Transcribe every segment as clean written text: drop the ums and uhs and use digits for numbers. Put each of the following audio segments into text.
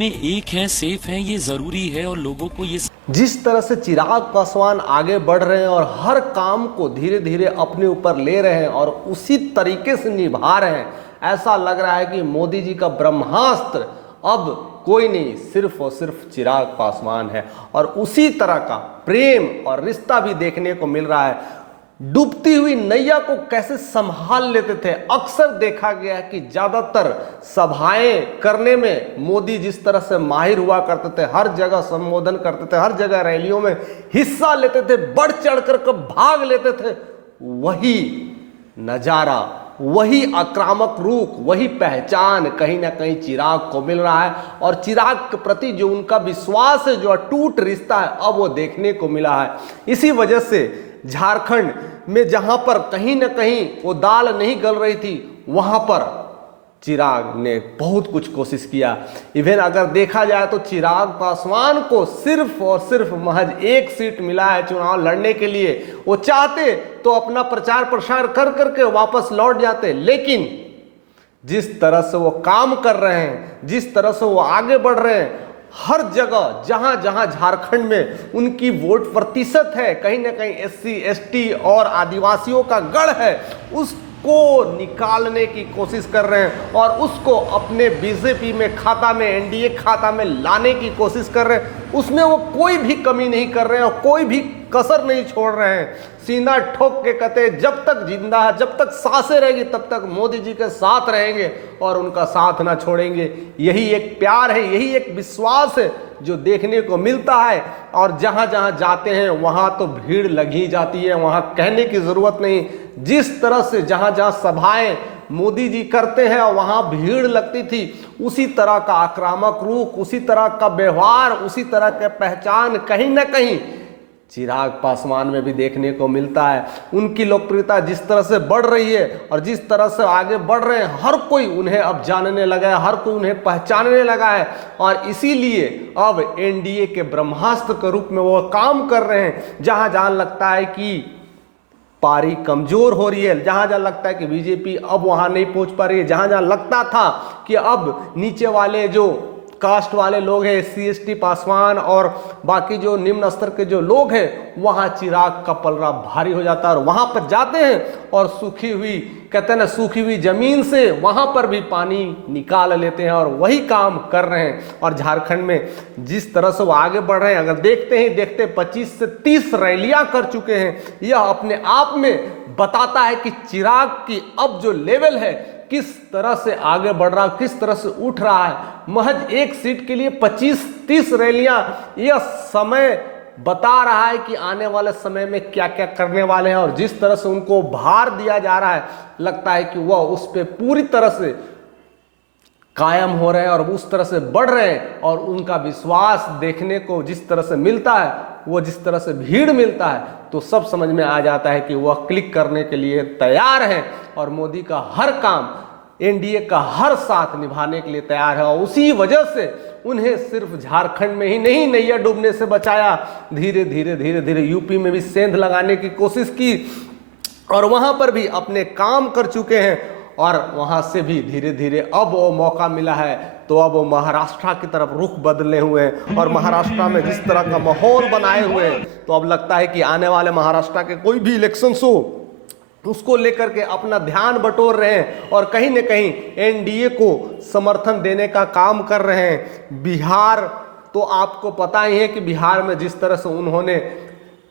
में एक है, सेफ है, ये जरूरी है और लोगों को ये जिस तरह से चिराग पासवान आगे बढ़ रहे हैं और हर काम को धीरे धीरे अपने ऊपर ले रहे हैं और उसी तरीके से निभा रहे हैं, ऐसा लग रहा है कि मोदी जी का ब्रह्मास्त्र अब कोई नहीं, सिर्फ और सिर्फ चिराग पासवान है। और उसी तरह का प्रेम और रिश्ता भी देखने को मिल रहा है। डूबती हुई नैया को कैसे संभाल लेते थे। अक्सर देखा गया है कि ज्यादातर सभाएं करने में मोदी जिस तरह से माहिर हुआ करते थे, हर जगह संबोधन करते थे, हर जगह रैलियों में हिस्सा लेते थे, बढ़ चढ़ कर भाग लेते थे, वही नजारा, वही आक्रामक रूप, वही पहचान कहीं ना कहीं चिराग को मिल रहा है। और चिराग के प्रति जो उनका विश्वास है, जो अटूट रिश्ता है, अब वो देखने को मिला है। इसी वजह से झारखंड में जहां पर कहीं ना कहीं वो दाल नहीं गल रही थी, वहां पर चिराग ने बहुत कुछ कोशिश किया। इवन अगर देखा जाए तो चिराग पासवान को सिर्फ और सिर्फ महज एक सीट मिला है चुनाव लड़ने के लिए। वो चाहते तो अपना प्रचार प्रसार कर करके वापस लौट जाते, लेकिन जिस तरह से वो काम कर रहे हैं, जिस तरह से वो आगे बढ़ रहे हैं, हर जगह जहां जहां झारखंड में उनकी वोट प्रतिशत है, कहीं ना कहीं एससी एसटी और आदिवासियों का गढ़ है, उसको निकालने की कोशिश कर रहे हैं और उसको अपने बीजेपी में खाता में, एनडीए खाता में लाने की कोशिश कर रहे हैं। उसमें वो कोई भी कमी नहीं कर रहे हैं और कोई भी कसर नहीं छोड़ रहे हैं। सीना ठोक के कहते हैं जब तक जिंदा है, जब तक सांसें रहेगी, तब तक मोदी जी के साथ रहेंगे और उनका साथ ना छोड़ेंगे। यही एक प्यार है, यही एक विश्वास है जो देखने को मिलता है। और जहां जहां जाते हैं वहां तो भीड़ लगी जाती है, वहां कहने की जरूरत नहीं। जिस तरह से जहां जहां सभाएं मोदी जी करते हैं और वहां भीड़ लगती थी, उसी तरह का आक्रामक रूप, उसी तरह का व्यवहार, उसी तरह का पहचान कहीं ना कहीं चिराग पासवान में भी देखने को मिलता है। उनकी लोकप्रियता जिस तरह से बढ़ रही है और जिस तरह से आगे बढ़ रहे हैं, हर कोई उन्हें अब जानने लगा है, हर कोई उन्हें पहचानने लगा है। और इसीलिए अब एनडीए के ब्रह्मास्त्र के रूप में वो काम कर रहे हैं। जहां जहां लगता है कि पारी कमजोर हो रही है, जहां जहां लगता है कि बीजेपी अब वहां नहीं पहुंच पा रही है, जहां जहां लगता था कि अब नीचे वाले जो कास्ट वाले लोग हैं, एससी एसटी पासवान और बाकी जो निम्न स्तर के जो लोग हैं, वहां चिराग का पलड़ा भारी हो जाता है। और वहां पर जाते हैं और सूखी हुई, कहते हैं ना, सूखी हुई जमीन से वहां पर भी पानी निकाल लेते हैं और वही काम कर रहे हैं। और झारखंड में जिस तरह से वो आगे बढ़ रहे हैं, अगर देखते ही देखते 25 से 30 रैलियां कर चुके हैं, यह अपने आप में बताता है कि चिराग की अब जो लेवल है, किस तरह से आगे बढ़ रहा है, किस तरह से उठ रहा है। महज एक सीट के लिए 25-30 रैलियां, यह समय बता रहा है कि आने वाले समय में क्या क्या करने वाले हैं। और जिस तरह से उनको भार दिया जा रहा है, लगता है कि वह उस पर पूरी तरह से कायम हो रहे हैं और उस तरह से बढ़ रहे हैं। और उनका विश्वास देखने को जिस तरह से मिलता है, वो जिस तरह से भीड़ मिलता है, तो सब समझ में आ जाता है कि वह क्लिक करने के लिए तैयार है और मोदी का हर काम, एनडीए का हर साथ निभाने के लिए तैयार है। और उसी वजह से उन्हें सिर्फ झारखंड में ही नहीं नैया डूबने से बचाया, धीरे धीरे धीरे धीरे यूपी में भी सेंध लगाने की कोशिश की और वहां पर भी अपने काम कर चुके हैं। और वहां से भी धीरे धीरे अब वो मौका मिला है, तो अब वो महाराष्ट्र की तरफ रुख बदले हुए हैं। और महाराष्ट्र में जिस तरह का माहौल बनाए हुए हैं, तो अब लगता है कि आने वाले महाराष्ट्र के कोई भी इलेक्शंस हो, उसको लेकर के अपना ध्यान बटोर रहे हैं और कहीं न कहीं एनडीए को समर्थन देने का काम कर रहे हैं। बिहार तो आपको पता ही है कि बिहार में जिस तरह से उन्होंने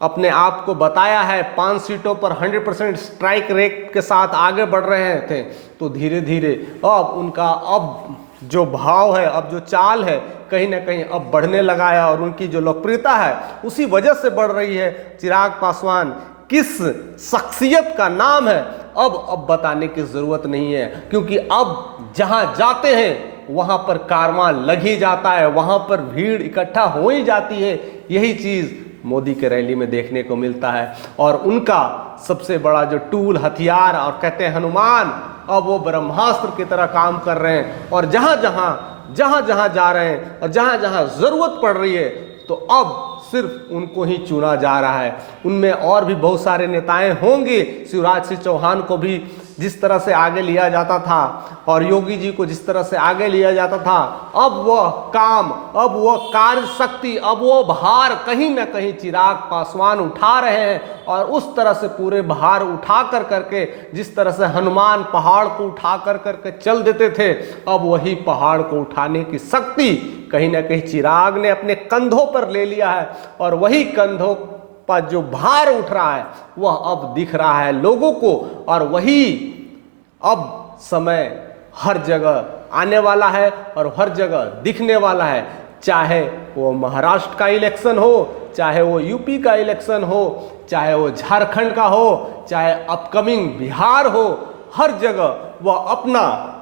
अपने आप को बताया है, 5 सीटों पर 100% स्ट्राइक रेट के साथ आगे बढ़ रहे थे, तो धीरे धीरे अब उनका अब जो भाव है, अब जो चाल है, कहीं ना कहीं अब बढ़ने लगा है और उनकी जो लोकप्रियता है उसी वजह से बढ़ रही है। चिराग पासवान किस शख्सियत का नाम है, अब बताने की जरूरत नहीं है, क्योंकि अब जहां जाते हैं वहां पर कारवां लग ही जाता है, वहां पर भीड़ इकट्ठा हो ही जाती है। यही चीज मोदी के रैली में देखने को मिलता है। और उनका सबसे बड़ा जो टूल, हथियार, और कहते हैं हनुमान, अब वो ब्रह्मास्त्र की तरह काम कर रहे हैं। और जहां जहां जा रहे हैं और जहां जहां जरूरत पड़ रही है, तो अब सिर्फ उनको ही चुना जा रहा है। उनमें और भी बहुत सारे नेताएं होंगे, शिवराज सिंह चौहान को भी जिस तरह से आगे लिया जाता था और योगी जी को जिस तरह से आगे लिया जाता था, अब वह काम, अब वह कार्य शक्ति, अब वो भार कहीं ना कहीं चिराग पासवान उठा रहे हैं। और उस तरह से पूरे भार उठा कर करके, जिस तरह से हनुमान पहाड़ को उठा कर करके चल देते थे, अब वही पहाड़ को उठाने की शक्ति कहीं ना कहीं चिराग ने अपने कंधों पर ले लिया है। और वही कंधों पर जो भार उठ रहा है वह अब दिख रहा है लोगों को, और वही अब समय हर जगह आने वाला है और हर जगह दिखने वाला है। चाहे वो महाराष्ट्र का इलेक्शन हो, चाहे वो यूपी का इलेक्शन हो, चाहे वो झारखंड का हो, चाहे अपकमिंग बिहार हो, हर जगह वह अपना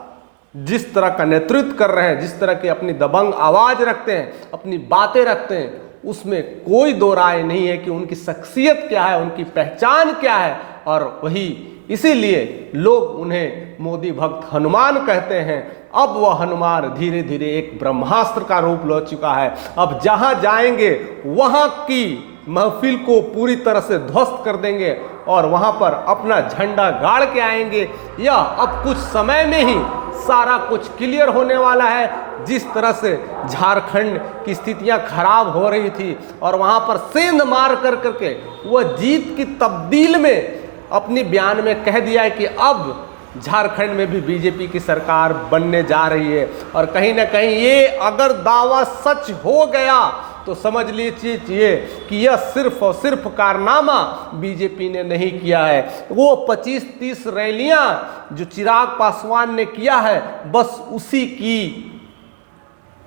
जिस तरह का नेतृत्व कर रहे हैं, जिस तरह की अपनी दबंग आवाज रखते हैं, अपनी बातें रखते हैं, उसमें कोई दो राय नहीं है कि उनकी शख्सियत क्या है, उनकी पहचान क्या है। और वही इसीलिए लोग उन्हें मोदी भक्त हनुमान कहते हैं। अब वह हनुमान धीरे धीरे एक ब्रह्मास्त्र का रूप ले चुका है। अब जहां जाएंगे वहां की महफिल को पूरी तरह से ध्वस्त कर देंगे और वहां पर अपना झंडा गाड़ के आएंगे। यह अब कुछ समय में ही सारा कुछ क्लियर होने वाला है। जिस तरह से झारखंड की स्थितियां खराब हो रही थी और वहां पर सेंध मार कर करके वह जीत की तब्दील में अपनी बयान में कह दिया है कि अब झारखंड में भी बीजेपी की सरकार बनने जा रही है। और कहीं ना कहीं ये अगर दावा सच हो गया तो समझ लीजिए कि यह सिर्फ और सिर्फ कारनामा बीजेपी ने नहीं किया है। वो 25-30 रैलियां जो चिराग पासवान ने किया है, बस उसी की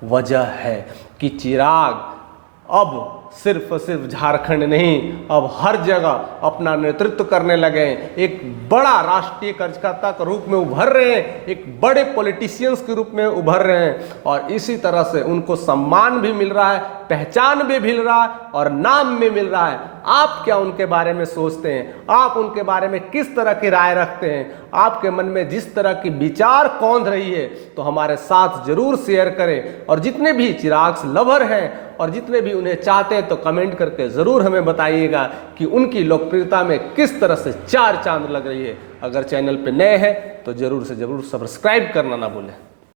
वजह है कि चिराग अब सिर्फ और सिर्फ झारखंड नहीं, अब हर जगह अपना नेतृत्व करने लगे हैं। एक बड़ा राष्ट्रीय कार्यकर्ता के रूप में उभर रहे हैं, एक बड़े पॉलिटिशियंस के रूप में उभर रहे हैं। और इसी तरह से उनको सम्मान भी मिल रहा है, पहचान भी मिल रहा है और नाम भी मिल रहा है। आप क्या उनके बारे में सोचते हैं? आप उनके बारे में किस तरह की राय रखते हैं? आपके मन में जिस तरह की विचार कौंध रही है तो हमारे साथ जरूर शेयर करें। और जितने भी चिराग लवर हैं और जितने भी उन्हें चाहते हैं तो कमेंट करके ज़रूर हमें बताइएगा कि उनकी लोकप्रियता में किस तरह से चार चांद लग रही है। अगर चैनल पे नए हैं तो ज़रूर से ज़रूर सब्सक्राइब करना ना भूलें।